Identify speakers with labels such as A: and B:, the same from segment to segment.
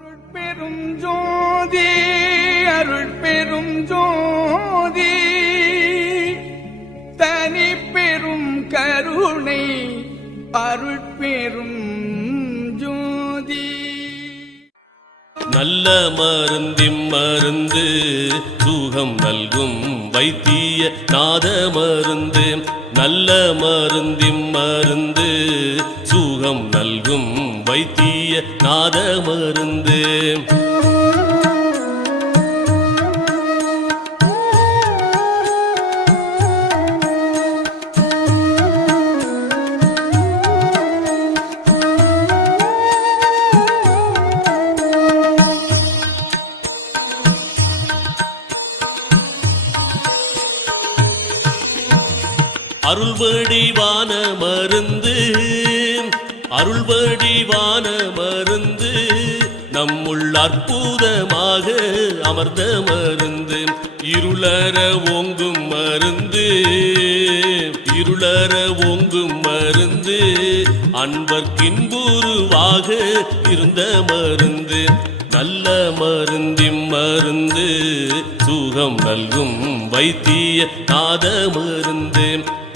A: அருட்பெரும் ஜோதி அருள் பெரும் ஜோதி. தனி பெரும் கருணை அருட்பெரும் ஜோதி.
B: நல்ல மருந்திம் மருந்து சுகம் நல்கும் வைத்திய நாத மருந்து. நல்ல மருந்திம் மருந்து சுகம் நல்கும் வைத்திய நாத மருந்து அருள்வடிவான மருந்து அருள்வடிவான மருந்து நம்முள் அற்புதமாக அமர்ந்த மருந்து. இருளற ஓங்கும் மருந்து இருளற ஓங்கும் மருந்து அன்பர்க்கின்புருவாக இருந்த மருந்து. நல்ல மருந்திம் மருந்து சுகம் நல்கும் வைத்திய நாத மருந்து.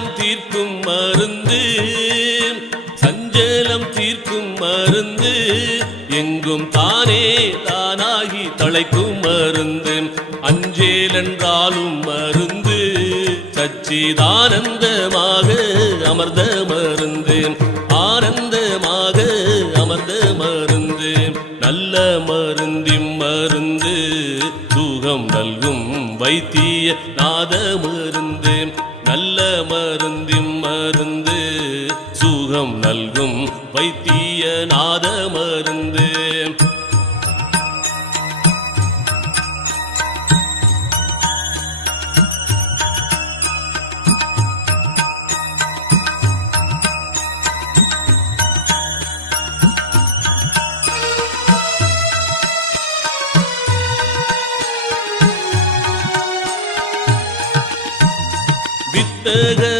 B: சஞ்சலம் தீர்க்கும் மருந்து. சஞ்சலம் தீர்க்கும் மருந்து. எங்கும் தானே தானாகி தலைக்கும் மருந்து. அஞ்சேலென்றாலும் மருந்து. சச்சிதானந்தமாக அமர்ந்த மருந்து. ஆனந்தமாக அமர்ந்த மருந்து. நல்ல மருந்திம் மருந்து. சுகம் நல்கும் வைத்திய நாத மருந்து வைத்திய நாத மருந்து. வித்தகமான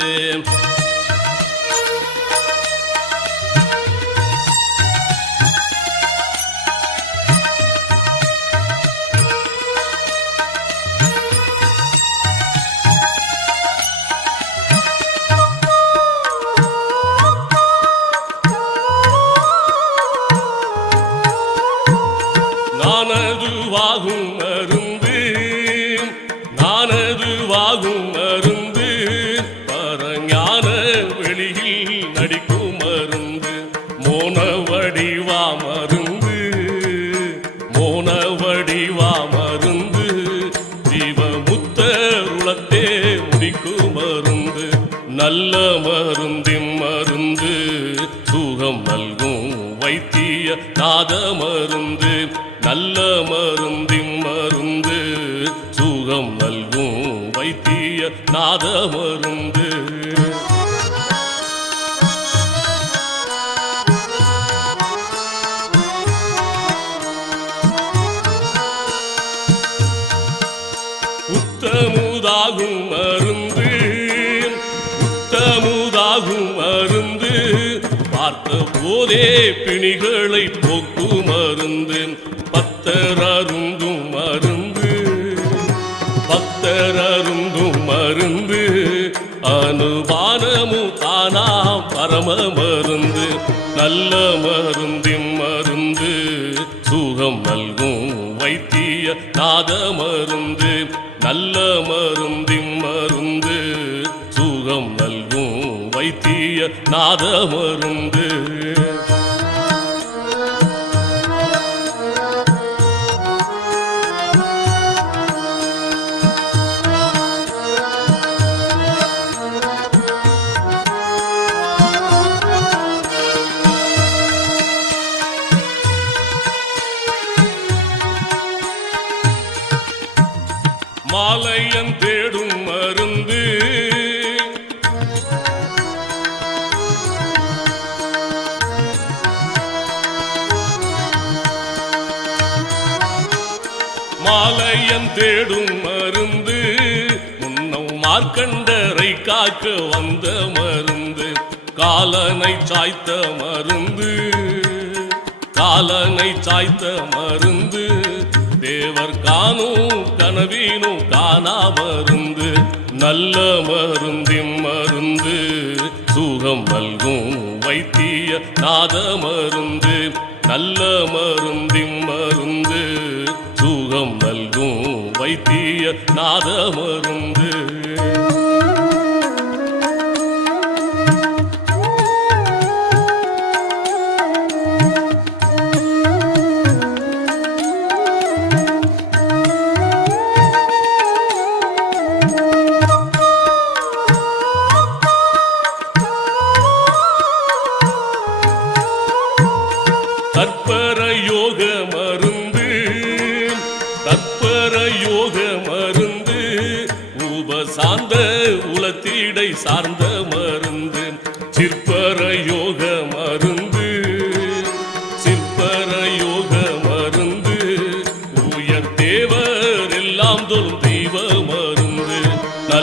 B: உருவாகும் மருந்து. பரஞான வெளியில் நடிக்கும் மருந்து. மோன வடிவா மருந்து. மோன வடிவா மருந்து. ஜீவமுத்த உளத்தே முடிக்கும் மருந்து. நல்ல மருந்தின் மருந்து. சுகம் நல்கும் வைத்திய நாத மருந்து. நல்ல மருந்தின் மருந்து. சுகம் நல்கும் வைத்திய நாத மருந்து. உத்தமுதாகும் மருந்து. உத்தமுதாகும் மருந்து. பார்த்த போதே பிணிகளை போக்கு மருந்து. பத்தர் அருந்தும் மருந்து அனுபானமு தானாம் பரம மருந்து நல்ல மருந்தின் மருந்து சுகம் நல்கும் வைத்திய நாத மருந்து நல்ல மருந்தின் மருந்து சுகம் நல்கும் வைத்திய நாத மருந்து. மாலையன் தேடும் மருந்து முன்னம் மார்க்கண்டரை காக்க வந்த மருந்து காலனை சாய்த்த மருந்து காலனை சாய்த்த மருந்து தேவர் காணும் கனவீனும் காணா மருந்து நல்ல மருந்தின் மருந்து சுகம் நல்கும் வைத்திய நாத மருந்து நல்ல மருந்தின் மருந்து. வைத்திய நாதமருந்து.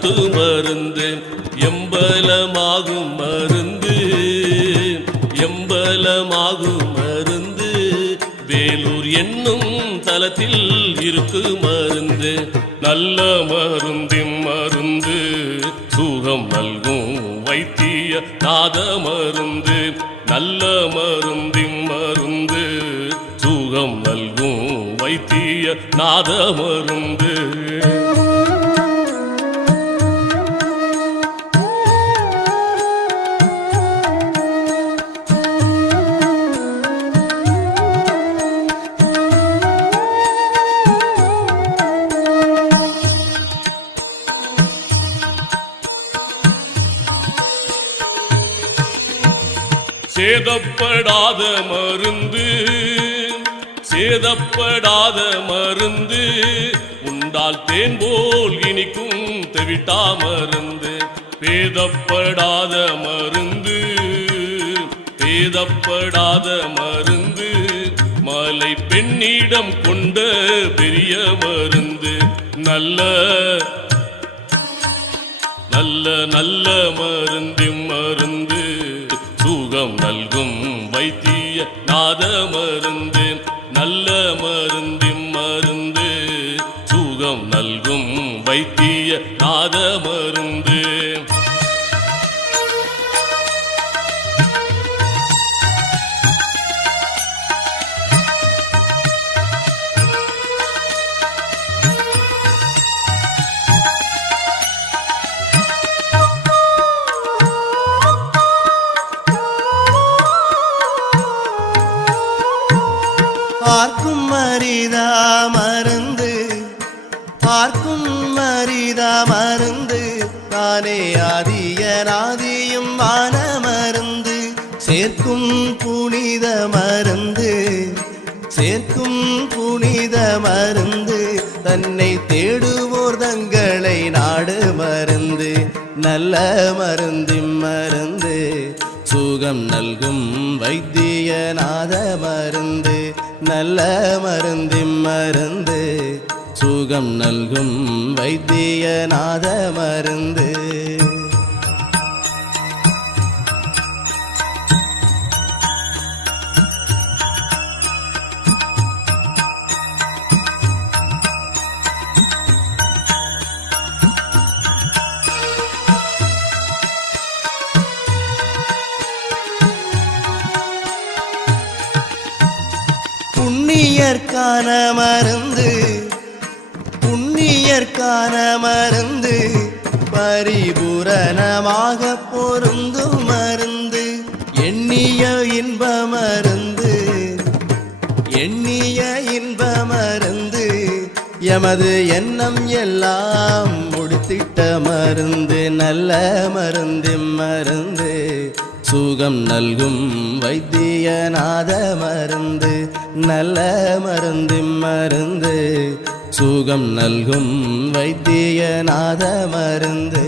B: அழுத்து மருந்து எம்பலமாகும் மருந்து எம்பலமாகும் மருந்து. வேலூர் என்னும் தலத்தில் இருக்கு மருந்து நல்ல மருந்தின் மருந்து. சுகம் நல்கும் வைத்திய நாத மருந்து நல்ல மருந்தின் மருந்து. சுகம் நல்கும் வைத்திய நாத மருந்து. சேதப்படாத மருந்து சேதப்படாத மருந்து உண்டால் தேன் போல் இனிக்கும் தெவிட்டா மருந்து. பேதப்படாத மருந்து பேதப்படாத மருந்து மலை பெண்ணிடம் கொண்ட பெரிய மருந்து. நல்ல நல்ல நல்ல மருந்து மருந்து. சுகம் நல்கும் வைத்திய நாத மருந்து நல்ல மருந்தின் மருந்து. சுகம் நல்கும் வைத்திய நாத மருந்து
C: மரிதா மருந்து. தானே ஆதிய வான மருந்து. சேர்க்கும் புனித மருந்து. சேர்க்கும் புனித மருந்து. தன்னை தேடுவோர் தங்களை நாடு மருந்து. நல்ல மருந்தின் மருந்து. சுகம் நல்கும் வைத்தியநாத மருந்து. நல்ல மருந்தின் மருந்து. சுகம் நல்கும் வைத்தியநாத மருந்து புண்ணியர்க்கான மருந்து. புண்ணியற்கான மருந்து பரிபூரணமாக பொருந்து மருந்து. எண்ணிய இன்ப மருந்து எண்ணிய இன்ப மருந்து. எமது எண்ணம் எல்லாம் முடித்திட்ட மருந்து நல்ல மருந்து மருந்து. சுகம் நல்கும் வைத்தியநாத மருந்து நல்ல மருந்து மருந்து. சுகம் நல்கும் வைத்தியநாத மருந்து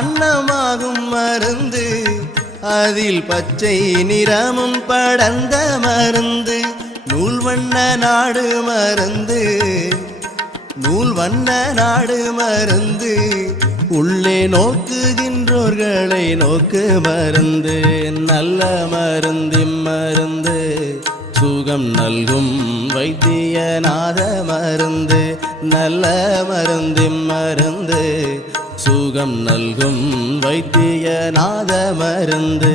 C: பால் வண்ணமாகும் மருந்து. அதில் பச்சை நிறமும் படர்ந்த மருந்து. நூல் வண்ண நாடு மருந்து. நூல் வண்ண நாடு மருந்து. உள்ளே நோக்குகின்றோர்களை நோக்கு மருந்து. நல்ல மருந்து மருந்து. சுகம் நல்கும் வைத்தியநாத மருந்து. நல்ல மருந்து மருந்து. சுகம் நல்கும் வைத்தியநாத மருந்து